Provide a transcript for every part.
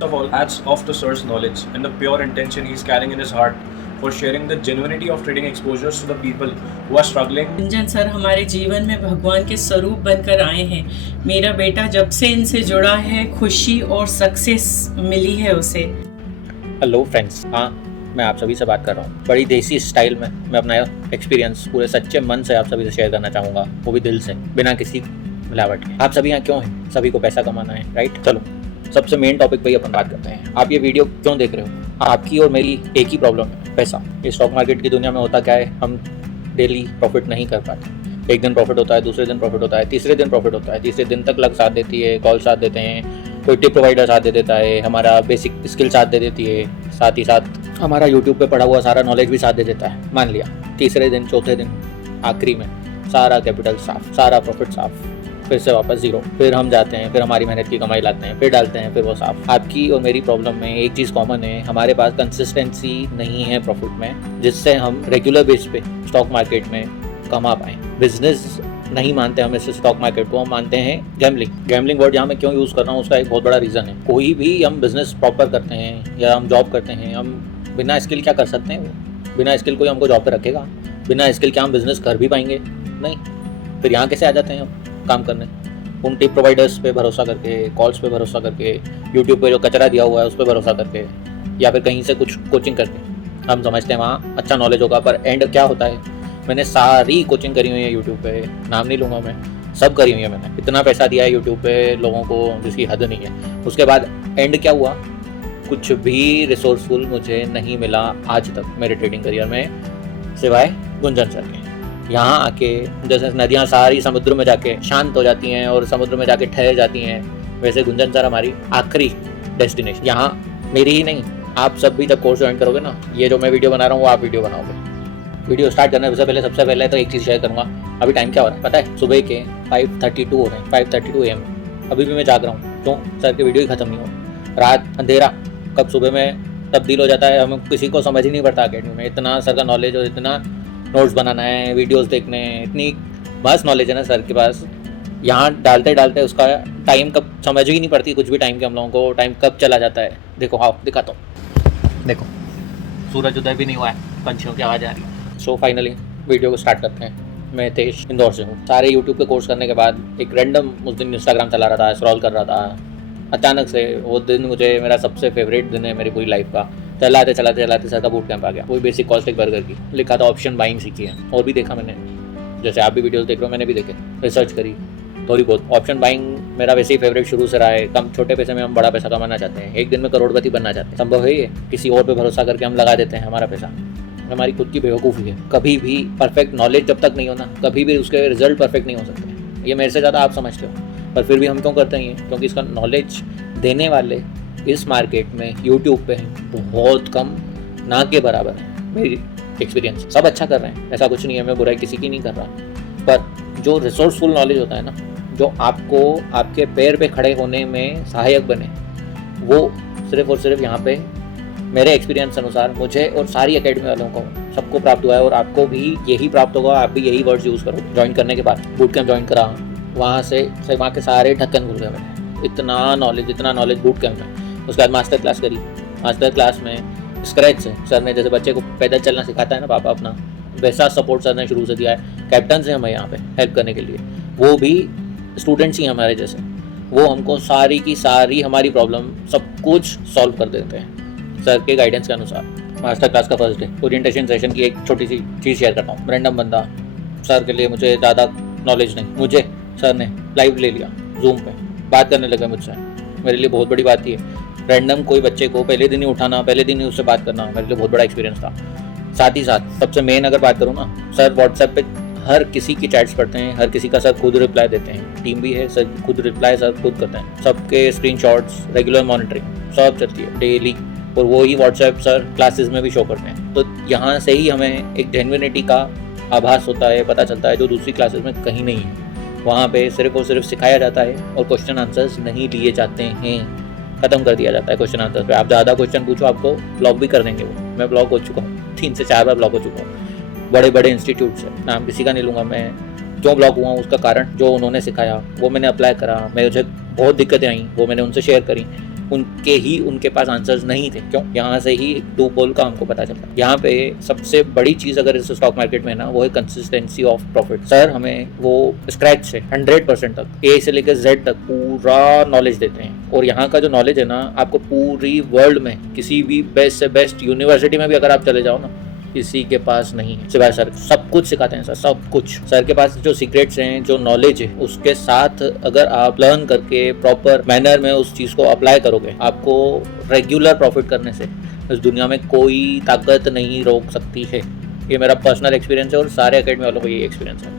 of all, hats off to Sir's knowledge and the pure intention he's carrying in his heart for sharing the genuinity of trading exposures to the people who are struggling. Gunjan sir हमारे जीवन में भगवान के स्वरूप बनकर आए हैं। मेरा बेटा जब से इनसे जुड़ा है, खुशी और सक्सेस मिली है उसे। हेलो फ्रेंड्स, हाँ मैं आप सभी से बात कर रहा हूँ। बड़ी देसी स्टाइल में मैं अपना एक्सपीरियंस पूरे सच्चे मन से आप सभी से शेयर करना चाहूँगा, वो भी दिल से, बिना किसी मिलावट के। आप सभी यहाँ क्यों हैं? सभी को पैसा कमाना है, राइट? चलो सबसे मेन टॉपिक पे ही अपन बात करते हैं। आप ये वीडियो क्यों देख रहे हो? आपकी और मेरी एक ही प्रॉब्लम है, पैसा। ये स्टॉक मार्केट की दुनिया में होता क्या है, हम डेली प्रॉफिट नहीं कर पाते। एक दिन प्रॉफिट होता है, दूसरे दिन प्रॉफिट होता है, तीसरे दिन प्रॉफिट होता है, तीसरे दिन तक लक साथ देती है, कॉल साथ देते हैं, कोई टिप प्रोवाइडर साथ दे देता है, हमारा बेसिक स्किल साथ दे देती है, साथ ही साथ हमारा यूट्यूब पे पढ़ा हुआ सारा नॉलेज भी साथ दे देता है। मान लिया तीसरे दिन, चौथे दिन, आखिरी में सारा कैपिटल साफ, सारा प्रॉफिट साफ, फिर से वापस जीरो। फिर हम जाते हैं, फिर हमारी मेहनत की कमाई लाते हैं, फिर डालते हैं, फिर वो साफ। आपकी और मेरी प्रॉब्लम में एक चीज़ कॉमन है, हमारे पास कंसिस्टेंसी नहीं है प्रॉफिट में, जिससे हम रेगुलर बेस पे स्टॉक मार्केट में कमा पाएँ। बिजनेस नहीं मानते हम इस स्टॉक मार्केट को, हम मानते हैं गैम्बलिंग। गैम्बलिंग वर्ड यहाँ मैं क्यों यूज़ कर रहा हूँ, उसका एक बहुत बड़ा रीज़न है। कोई भी हम बिजनेस प्रॉपर करते हैं या हम जॉब करते हैं, हम बिना स्किल क्या कर सकते हैं? वो बिना स्किल कोई हमको जॉब पे रखेगा? बिना स्किल क्या हम बिजनेस कर भी पाएंगे? नहीं। फिर यहाँ कैसे आ जाते हैं हम काम करने? उन टिप प्रोवाइडर्स पे भरोसा करके, कॉल्स पे भरोसा करके, यूट्यूब पे जो कचरा दिया हुआ है उस पर भरोसा करके, या फिर कहीं से कुछ कोचिंग करके। हम समझते हैं वहाँ अच्छा नॉलेज होगा, पर एंड क्या होता है? मैंने सारी कोचिंग करी हुई है यूट्यूब पे, नाम नहीं लूँगा मैं, सब करी हुई है मैंने। इतना पैसा दिया है यूट्यूब पे लोगों को जिसकी हद नहीं है। उसके बाद एंड क्या हुआ? कुछ भी रिसोर्सफुल मुझे नहीं मिला आज तक मेरे ट्रेडिंग करियर में, सिवाय गुंजन सर के। यहाँ आके जैसे नदियाँ सारी समुद्र में जाके शांत हो जाती हैं और समुद्र में जाके ठहर जाती हैं, वैसे गुंजन सर हमारी आखिरी डेस्टिनेशन। यहाँ मेरी ही नहीं, आप सब भी जब कोर्स ज्वाइन करोगे ना, ये जो मैं वीडियो बना रहा हूँ वो आप वीडियो बनाओगे। वीडियो स्टार्ट करने से पहले सबसे पहले तो एक चीज़ शेयर करूँगा। अभी टाइम क्या हो रहा है पता है? सुबह के 5:32 हो रहे हैं, 5:32 AM। अभी भी मैं जाग रहा हूँ, क्यों? सर की वीडियो ही खत्म नहीं हो। रात अंधेरा कब सुबह में तब्दील हो जाता है, हमें किसी को समझ ही नहीं पड़ता। अकेडमी में इतना सर का नॉलेज और इतना नोट्स बनाना है, वीडियोस देखने हैं, इतनी मस्त नॉलेज है ना सर के पास। यहाँ डालते डालते उसका टाइम कब समझ ही नहीं पड़ती, कुछ भी टाइम के हम लोगों को टाइम कब चला जाता है। देखो हाँ दिखाता हूँ, देखो सूरज उदय भी नहीं हुआ है, पंछियों की आवाज़ आ रही है। सो फाइनली वीडियो को स्टार्ट करते हैं। मैं तेज इंदौर से हूँ। सारे यूट्यूब के कोर्स करने के बाद एक रैंडम उस दिन इंस्टाग्राम चला रहा था, स्क्रॉल कर रहा था। अचानक से वो दिन मुझे मेरा सबसे फेवरेट दिन है मेरी पूरी लाइफ का। चलाते चलाते सर का बूट कैंप आ गया। वही बेसिक कॉस्टिक बर्गर की लिखा था, ऑप्शन बाइंग सीखी है। और भी देखा मैंने, जैसे आप भी वीडियोस देख रहे हो, मैंने भी देखे, रिसर्च करी थोड़ी बहुत। ऑप्शन बाइंग मेरा वैसे ही फेवरेट शुरू से रहा है। कम छोटे पैसे में हम बड़ा पैसा कमाना चाहते हैं, एक दिन में करोड़पति बनना चाहते हैं। संभव है ये? किसी और पे भरोसा करके हम लगा देते हैं हमारा पैसा। हमारी खुद की बेवकूफ़ी है। कभी भी परफेक्ट नॉलेज जब तक नहीं हो ना, कभी भी उसके रिजल्ट परफेक्ट नहीं हो सकते। ये मेरे से ज़्यादा आप समझते हो, पर फिर भी हम क्यों करते हैं ये? क्योंकि इसका नॉलेज देने वाले इस मार्केट में यूट्यूब पे हैं बहुत कम, ना के बराबर है। मेरी एक्सपीरियंस, सब अच्छा कर रहे हैं, ऐसा कुछ नहीं है, मैं बुराई किसी की नहीं कर रहा, पर जो रिसोर्सफुल नॉलेज होता है ना, जो आपको आपके पैर पे खड़े होने में सहायक बने, वो सिर्फ और सिर्फ यहाँ पे मेरे एक्सपीरियंस अनुसार मुझे और सारी एकेडमी वालों को सबको प्राप्त हुआ है। और आपको भी यही प्राप्त होगा, आप भी यही वर्ड्स यूज़ करो। ज्वाइन करने के बाद बूट कैंप ज्वाइन करा, वहाँ से वहाँ के सारे ढक्कन खुल गए मैंने। इतना नॉलेज बूट कैंप में। उसके बाद मास्टर क्लास करी। मास्टर क्लास में स्क्रैच से सर ने, जैसे बच्चे को पैदल चलना सिखाता है ना पापा अपना, वैसा सपोर्ट सर ने शुरू से दिया है। कैप्टन से हमें यहाँ पे हेल्प करने के लिए, वो भी स्टूडेंट्स ही हमारे जैसे, वो हमको सारी की सारी हमारी प्रॉब्लम सब कुछ सॉल्व कर देते हैं सर के गाइडेंस के अनुसार। मास्टर क्लास का फर्स्ट डे ओरिएंटेशन सेशन की एक छोटी सी चीज़ शेयर करता हूँ। रैंडम बंदा, सर के लिए मुझे ज़्यादा नॉलेज नहीं, मुझे सर ने लाइव ले लिया, जूम पे बात करने लगे मुझसे। मेरे लिए बहुत बड़ी बात थी। रैंडम कोई बच्चे को पहले दिन ही उठाना, पहले दिन ही उससे बात करना मेरे लिए बहुत बड़ा एक्सपीरियंस था। साथ ही साथ सबसे मेन अगर बात करूँ ना, सर व्हाट्सएप पे हर किसी की चैट्स पढ़ते हैं, हर किसी का सर खुद रिप्लाई देते हैं। टीम भी है, सर खुद रिप्लाई सर खुद करते हैं। सबके स्क्रीनशॉट्स, रेगुलर मॉनिटरिंग सब चलती है डेली, और वो ही व्हाट्सएप सर क्लासेस में भी शो करते हैं। तो यहाँ से ही हमें एक जेन्युइनिटी का आभास होता है, पता चलता है, जो दूसरी क्लासेस में कहीं नहीं है। वहाँ पे सिर्फ और सिर्फ सिखाया जाता है और क्वेश्चन आंसर्स नहीं लिए जाते हैं, ख़त्म कर दिया जाता है क्वेश्चन आंसर पे। आप ज़्यादा क्वेश्चन पूछो, आपको ब्लॉक भी कर देंगे वो। मैं ब्लॉक हो चुका हूँ, 3 से 4 बार ब्लॉक हो चुका हूँ बड़े बड़े इंस्टीट्यूट से। नाम किसी का नहीं लूँगा मैं। क्यों ब्लॉक हुआ उसका कारण जो उन्होंने सिखाया वो मैंने अप्लाई करा, मुझे बहुत दिक्कतें आई, वो मैंने उनसे शेयर करी। उनके ही उनके पास आंसर्स नहीं थे। क्यों? यहाँ से ही टू पोल का हमको पता चलता है। यहाँ पे सबसे बड़ी चीज अगर इस स्टॉक मार्केट में ना, वो है कंसिस्टेंसी ऑफ प्रॉफिट। सर हमें वो स्क्रैच से 100% तक, ए से लेकर जेड तक पूरा नॉलेज देते हैं। और यहाँ का जो नॉलेज है ना, आपको पूरी वर्ल्ड में किसी भी बेस्ट से बेस्ट यूनिवर्सिटी में भी अगर आप चले जाओ ना, किसी के पास नहीं है सिवाय सर। सब कुछ सिखाते हैं सर, सब कुछ। सर के पास जो सीक्रेट्स हैं, जो नॉलेज है, उसके साथ अगर आप लर्न करके प्रॉपर मैनर में उस चीज़ को अप्लाई करोगे, आपको रेगुलर प्रॉफिट करने से इस दुनिया में कोई ताकत नहीं रोक सकती है। ये मेरा पर्सनल एक्सपीरियंस है और सारे अकेडमी वालों को ये एक्सपीरियंस है।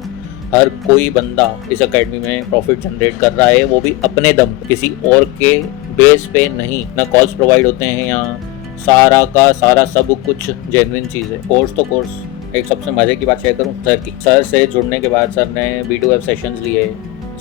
हर कोई बंदा इस अकेडमी में प्रॉफिट जनरेट कर रहा है, वो भी अपने दम, किसी और के बेस पे नहीं। ना कॉल्स प्रोवाइड होते हैं यहाँ, सारा का सारा सब कुछ जेन्युइन चीज़ है। कोर्स तो कोर्स। एक सबसे मज़े की बात शेयर करूँ सर की। सर से जुड़ने के बाद सर ने B2F सेशंस लिए,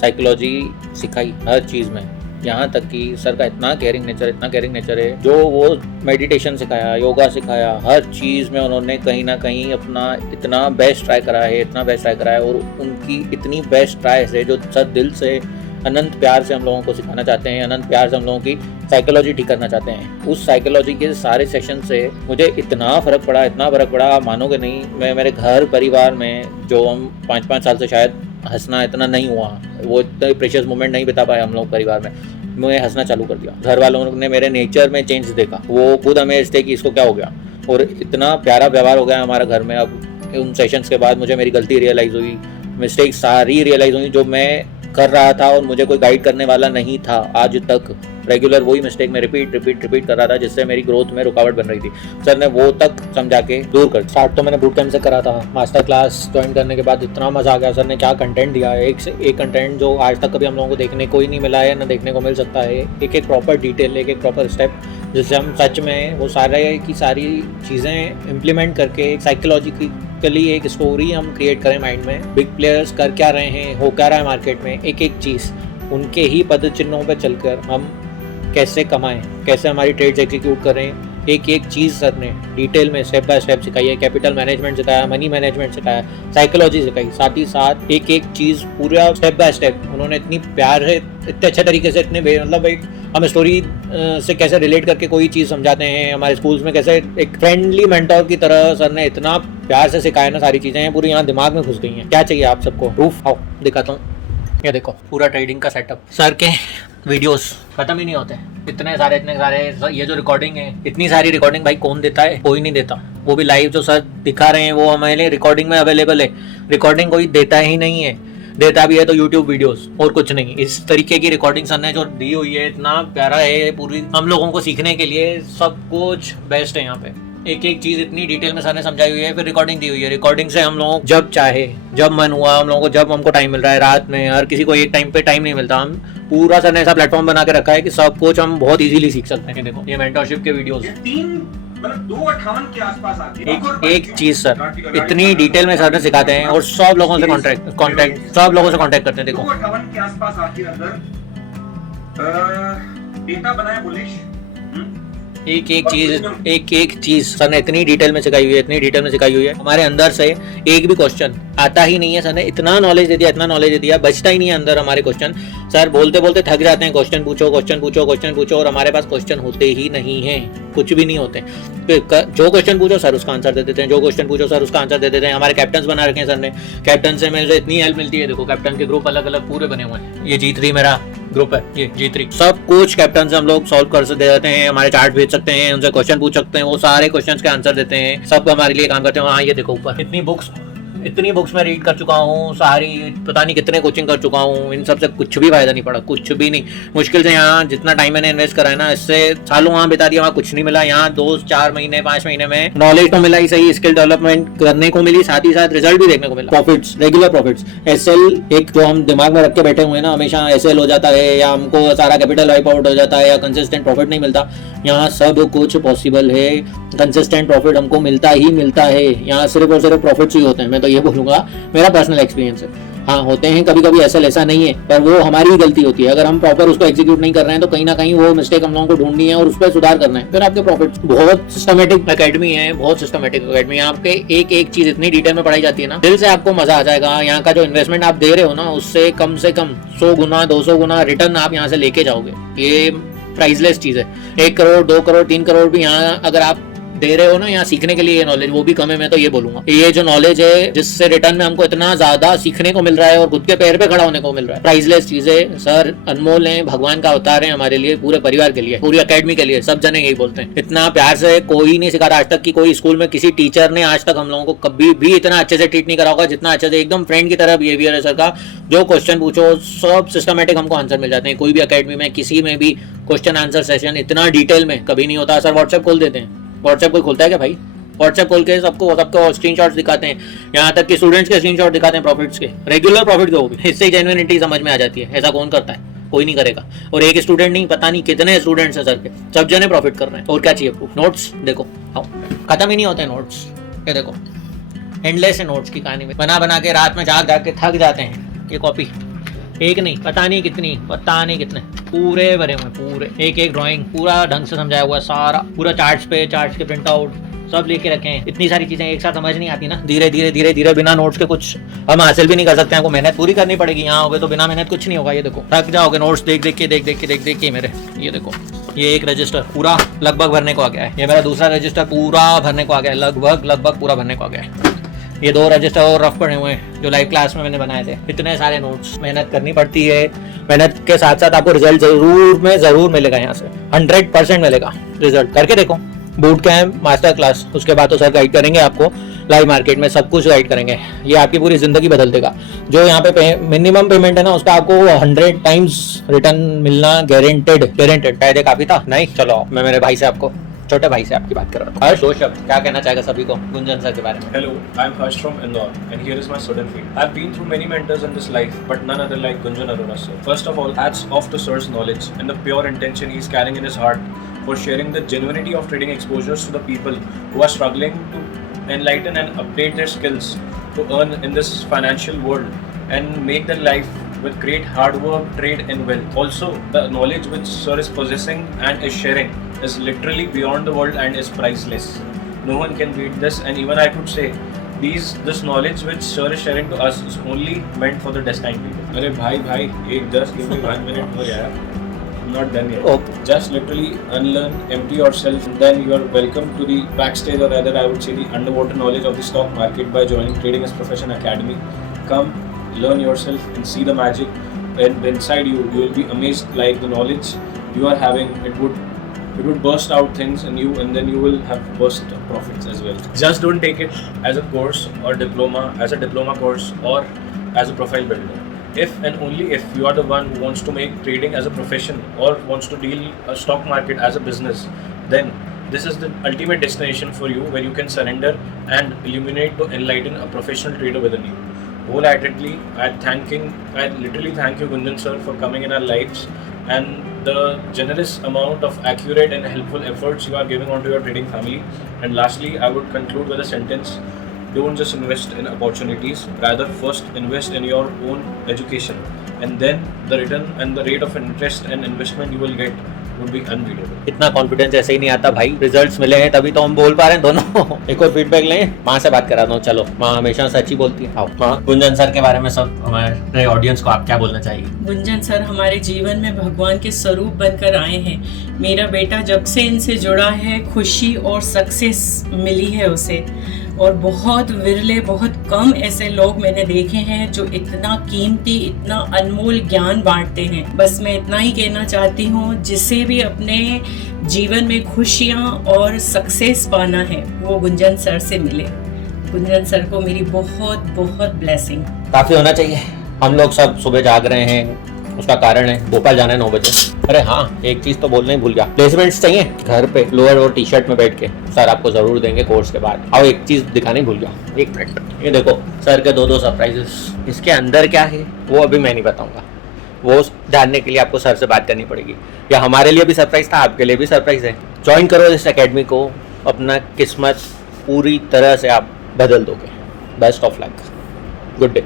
साइकोलॉजी सिखाई हर चीज़ में। यहाँ तक कि सर का इतना केयरिंग नेचर है, जो वो मेडिटेशन सिखाया, योगा सिखाया, हर चीज़ में उन्होंने कहीं ना कहीं अपना इतना बेस्ट ट्राई करा है। और उनकी इतनी बेस्ट ट्राई है जो सर दिल से अनंत प्यार से हम लोगों को सिखाना चाहते हैं, अनंत प्यार से हम लोगों की साइकोलॉजी ठीक करना चाहते हैं। उस साइकोलॉजी के सारे सेशन से मुझे इतना फ़र्क पड़ा, आप मानोगे नहीं। मैं मेरे घर परिवार में जो हम 5-5 साल से शायद हंसना इतना नहीं हुआ, वो इतने प्रेशियस मोमेंट नहीं बिता पाए हम लोग परिवार में, मैं हंसना चालू कर दिया। घर वालों ने मेरे नेचर में चेंज देखा, वो खुद अमेज़ थे कि इसको क्या हो गया, और इतना प्यारा व्यवहार हो गया हमारा घर में। अब उन सेशंस के बाद मुझे मेरी गलती रियलाइज़ हुई, मिस्टेक सारी रियलाइज़ हुई जो मैं कर रहा था और मुझे कोई गाइड करने वाला नहीं था। आज तक रेगुलर वही मिस्टेक में रिपीट कर रहा था, जिससे मेरी ग्रोथ में रुकावट बन रही थी। सर ने वो तक समझा के दूर कर। स्टार्ट तो मैंने बूट कैंप से करा था। मास्टर क्लास ज्वाइन करने के बाद इतना मज़ा आ गया। सर ने क्या कंटेंट दिया है, एक से एक कंटेंट जो आज तक कभी हम लोगों को देखने को ही नहीं मिला है, ना देखने को मिल सकता है। एक प्रॉपर डिटेल, एक प्रॉपर स्टेप, जिससे हम सच में वो सारे की सारी चीज़ें इम्प्लीमेंट करके साइकोलॉजिकली एक स्टोरी हम क्रिएट करें माइंड में। बिग प्लेयर्स कर क्या रहे हैं, हो क्या रहा है मार्केट में, एक चीज़ उनके ही पद चिन्हों पर चलकर हम कैसे कमाएं, कैसे हमारी ट्रेड्स एग्जीक्यूट करें, एक चीज़ सर ने डिटेल में स्टेप बाय स्टेप सिखाई है। कैपिटल मैनेजमेंट सिखाया, मनी मैनेजमेंट सिखाया, साइकोलॉजी सिखाई, साथ ही साथ एक चीज़ पूरा स्टेप बाय स्टेप उन्होंने इतनी प्यार है, इतने अच्छे तरीके से, इतने मतलब एक हम स्टोरी से कैसे रिलेट करके कोई चीज़ समझाते हैं। हमारे स्कूल्स में कैसे एक फ्रेंडली मेंटोर की तरह सर ने इतना प्यार से सिखाया ना, सारी चीज़ें पूरी यहाँ दिमाग में घुस गई हैं। क्या चाहिए आप सबको? प्रूफ आओ दिखाता हूँ। ये देखो पूरा ट्रेडिंग का सेटअप। सर के वीडियोस खत्म ही नहीं होते, इतने सारे। ये जो रिकॉर्डिंग है, इतनी सारी रिकॉर्डिंग भाई कौन देता है? कोई नहीं देता। वो भी लाइव जो सर दिखा रहे हैं वो हमारे रिकॉर्डिंग में अवेलेबल है। रिकॉर्डिंग कोई देता ही नहीं है, देता भी है तो यूट्यूब वीडियोस और कुछ नहीं। इस तरीके की रिकॉर्डिंग सर ने जो दी हुई है, इतना प्यारा है, पूरी हम लोगों को सीखने के लिए सब कुछ बेस्ट है। यहाँ पे एक चीज़ इतनी डिटेल में सर ने समझाई हुई है, फिर रिकॉर्डिंग दी हुई है। रिकॉर्डिंग से हम लोग जब चाहे, जब मन हुआ, हम लोगों को जब हमको टाइम मिल रहा है, रात में, हर किसी को एक टाइम पे टाइम नहीं मिलता, हम पूरा सर ने ऐसा प्लेटफॉर्म बना के रखा है कि सब कुछ हम बहुत इजीली सीख सकते हैं। देखो ये मेंटरशिप के वीडियोस, 258 के आसपास आती है। एक चीज सर इतनी डिटेल में सर ने सिखाते हैं और सब लोगों से कांटेक्ट करते हैं। देखो 258 के आसपास आती है अंदर डेटा बनाया बुलिश। एक चीज सर ने इतनी डिटेल में सिखाई हुई है, हमारे अंदर से एक भी क्वेश्चन आता ही नहीं है। सर ने इतना नॉलेज दे दिया, बचता ही नहीं है अंदर हमारे क्वेश्चन। सर बोलते बोलते थक जाते हैं, क्वेश्चन पूछो, और हमारे पास क्वेश्चन होते ही नहीं है, कुछ भी नहीं होते। जो क्वेश्चन पूछो सर उसका आंसर दे देते हैं। हमारे कैप्टन बना रखे हैं सर ने, कैप्टन से मुझे इतनी हेल्प मिलती है। देखो कैप्टन के ग्रुप अलग अलग पूरे बने हुए हैं। ये G3 मेरा ग्रुप है, ये G3 सब कुछ कैप्टन से हम लोग सॉल्व कर दे देते हैं। हमारे चार्ट भेज सकते हैं, उनसे क्वेश्चन पूछ सकते हैं, वो सारे क्वेश्चंस के आंसर देते हैं, सब हमारे लिए काम करते हैं। हाँ ये देखो ऊपर इतनी बुक्स मैं रीड कर चुका हूँ, सारी पता नहीं कितने कोचिंग कर चुका हूँ, इन सब से कुछ भी फायदा नहीं पड़ा, कुछ भी नहीं। मुश्किल से यहाँ जितना टाइम मैंने इन्वेस्ट करा है ना, इससे सालों वहाँ बिता दिया, वहाँ कुछ नहीं मिला। यहाँ 2-4 महीने 5 महीने में नॉलेज तो मिला ही सही, स्किल डेवलपमेंट करने को मिली, साथ ही साथ रिजल्ट भी देखने को मिला। प्रॉफिट्स, रेगुलर प्रॉफिट्स, एसएल एक जो हम दिमाग में रख के बैठे हुए हैं ना, हमेशा एसएल हो जाता है या हमको सारा कैपिटल वाइप आउट हो जाता है या कंसिस्टेंट प्रॉफिट नहीं मिलता। यहाँ सब कुछ पॉसिबल है, कंसिस्टेंट प्रॉफिट हमको मिलता है। यहाँ सिर्फ और सिर्फ प्रॉफिट्स ही होते हैं, मैं तो ये बोलूँगा, मेरा पर्सनल एक्सपीरियंस है। हाँ होते हैं कभी कभी ऐसा नहीं है, पर वो हमारी ही गलती होती है। अगर हम प्रॉपर उसको एग्जीक्यूट नहीं कर रहे हैं तो कहीं ना कहीं वो मिस्टेक हम लोगों को ढूंढनी है और उस पर सुधार करना है, फिर आपके प्रॉफिट। बहुत सिस्टमेटिक अकेडमी है, यहाँ पे एक चीज इतनी डिटेल में पढ़ाई जाती है ना, दिल से आपको मजा आ जाएगा। यहाँ का जो इन्वेस्टमेंट आप दे रहे हो ना, उससे कम से कम 100 गुना 200 गुना रिटर्न आप यहाँ से लेके जाओगे। ये प्राइसलेस चीज़ है। 1 करोड़ 2 करोड़ 3 करोड़ भी यहाँ अगर आप दे रहे हो ना यहाँ सीखने के लिए, ये नॉलेज वो भी कम है। मैं तो ये बोलूंगा ये जो नॉलेज है जिससे रिटर्न में हमको इतना ज्यादा सीखने को मिल रहा है और खुद के पैर पे खड़ा होने को मिल रहा है, प्राइसलेस चीजें सर, अनमोल है, भगवान का अवतार है हमारे लिए, पूरे परिवार के लिए, पूरी अकेडमी के लिए, सब जने यही बोलते हैं। इतना प्यार से कोई नहीं सिखा रहा आज तक कि कोई स्कूल में किसी टीचर ने आज तक हम लोगों को कभी भी इतना अच्छे से ट्रीट नहीं करा होगा जितना अच्छे से, एकदम फ्रेंड की तरह बिहेवियर है सर का। जो क्वेश्चन पूछो सब सिस्टमेटिक हमको आंसर मिल जाते हैं। कोई भी अकेडमी में किसी में भी क्वेश्चन आंसर सेशन इतना डिटेल में कभी नहीं होता। सर व्हाट्सएप खोल देते हैं, व्हाट्सएप कोई खोलता है क्या भाई? व्हाट्सएप खोल के सबको स्क्रीनशॉट्स दिखाते हैं, यहाँ तक कि स्टूडेंट्स के स्क्रीनशॉट दिखाते हैं प्रॉफिट्स के, रेगुलर प्रॉफिट के। वो भी इससे जेन्युइनिटी समझ में आ जाती है। ऐसा कौन करता है? कोई नहीं करेगा। और एक स्टूडेंट नहीं, पता नहीं कितने स्टूडेंट्स हैं सर के, सब जने प्रॉफिट कर रहे हैं। और क्या चाहिए प्रूफ? नोट्स देखो, आओ, खत्म ही नहीं होते नोट्स। ये देखो एंडलेस है नोट्स की कहानी में, बना बना के रात में जाग के थक जाते हैं। ये कॉपी एक नहीं, पता नहीं कितने पूरे भरे हुए, पूरे एक एक ड्राइंग पूरा ढंग से समझाया हुआ, सारा पूरा चार्ट्स के प्रिंट आउट सब लेके रखे हैं। इतनी सारी चीजें एक साथ समझ नहीं आती ना। धीरे धीरे बिना नोट्स के कुछ हम हासिल भी नहीं कर सकते हैं। हमको मेहनत पूरी करनी पड़ेगी। यहाँ होगे तो बिना मेहनत कुछ नहीं होगा। ये देखो थक जाओगे नोट्स देख के मेरे। ये देखो ये एक रजिस्टर पूरा लगभग भरने को आ गया है। ये मेरा दूसरा रजिस्टर पूरा भरने को आ गया है, लगभग पूरा भरने को आ गया है। ये 2 रजिस्टर और रफ पड़े हुए हैं जो लाइव क्लास में मैंने बनाए थे। इतने सारे नोट्स, मेहनत करनी पड़ती है। मेहनत के साथ साथ आपको रिजल्ट जरूर मिलेगा। यहाँ से 100% मिलेगा रिजल्ट। करके देखो, बूट कैंप, मास्टर क्लास, उसके बाद तो सर गाइड करेंगे आपको, लाइव मार्केट में सब कुछ गाइड करेंगे। ये आपकी पूरी जिंदगी बदल देगा। जो यहाँ पे मिनिमम पेमेंट है ना, उसका आपको 100 टाइम्स रिटर्न मिलना गारंटेड। फायदे काफी था नहीं? चलो मैं मेरे भाई से, आपको छोटे भाई से आपकी बात कर रहा हूँ। हर्ष, 2 शब्द क्या कहना चाहेगा सभी को गुंजन सर के बारे में? Hello, I'm Harsh from Indore, and here is my student feed. I've been through many mentors in this life, but none other like Gunjan Arora sir. First of all, hats off to sir's knowledge and the pure intention he's carrying in his heart for sharing the genuinity of trading exposures to the people who are struggling to enlighten and update their skills to earn in this financial world and make their life with great hard work, trade and wealth. Also, the knowledge which sir is possessing and is sharing is literally beyond the world and is priceless. No one can beat this, and even I could say this knowledge which sir is sharing to us is only meant for the destined people. अरे भाई just give me 1 minute more यार. I'm not done yet. Oh. Just literally unlearn, empty yourself, and then you are welcome to the backstage, or rather I would say the underwater knowledge of the stock market by joining Trading as Profession Academy. Come, learn yourself and see the magic, and inside you will be amazed. Like the knowledge you are having, it would burst out things in you, and then you will have burst profits as well. Just don't take it as a course or diploma course or as a profile builder. If and only if you are the one who wants to make trading as a profession or wants to deal a stock market as a business, then this is the ultimate destination for you, where you can surrender and illuminate to enlighten a professional trader within you. Wholeheartedly, I literally thank you, Gunjan sir, for coming in our lives and the generous amount of accurate and helpful efforts you are giving onto your trading family. And lastly, I would conclude with a sentence: don't just invest in opportunities, rather first invest in your own education, and then the return and the rate of interest and investment you will get would be unbeatable. इतना confidence ऐसे ही नहीं आता भाई। Results मिले हैं तभी तो हम बोल पा रहे हैं दोनों। एक और फीडबैक लें, माँ से बात करा दो। चलो, माँ हमेशा सच ही बोलती है। आओ माँ, गुंजन सर के बारे में सब हमारे ऑडियंस को आप क्या बोलना चाहिए? गुंजन सर हमारे जीवन में भगवान के स्वरूप बनकर आए हैं। मेरा बेटा जब से इनसे जुड़ा है, खुशी और सक्सेस मिली है उसे। और बहुत विरले, बहुत कम ऐसे लोग मैंने देखे हैं जो इतना कीमती, इतना अनमोल ज्ञान बांटते हैं। बस मैं इतना ही कहना चाहती हूँ, जिसे भी अपने जीवन में खुशियाँ और सक्सेस पाना है, वो गुंजन सर से मिले। गुंजन सर को मेरी बहुत बहुत ब्लेसिंग। काफ़ी होना चाहिए। हम लोग सब सुबह जाग रहे हैं, उसका कारण है भोपाल जाना है 9 बजे। अरे हाँ, एक चीज़ तो बोलना ही भूल गया, प्लेसमेंट्स चाहिए घर पे लोअर और टी-शर्ट में बैठ के। सर आपको ज़रूर देंगे कोर्स के बाद। और एक चीज़ दिखाने भूल गया, 1 मिनट। ये देखो सर के 2 सरप्राइजेस। इसके अंदर क्या है वो अभी मैं नहीं बताऊँगा, वो जानने के लिए आपको सर से बात करनी पड़ेगी। या हमारे लिए भी सरप्राइज था, आपके लिए भी सरप्राइज है। ज्वाइन करो इस एकेडमी को, अपना किस्मत पूरी तरह से आप बदल दोगे। Best of luck, good day.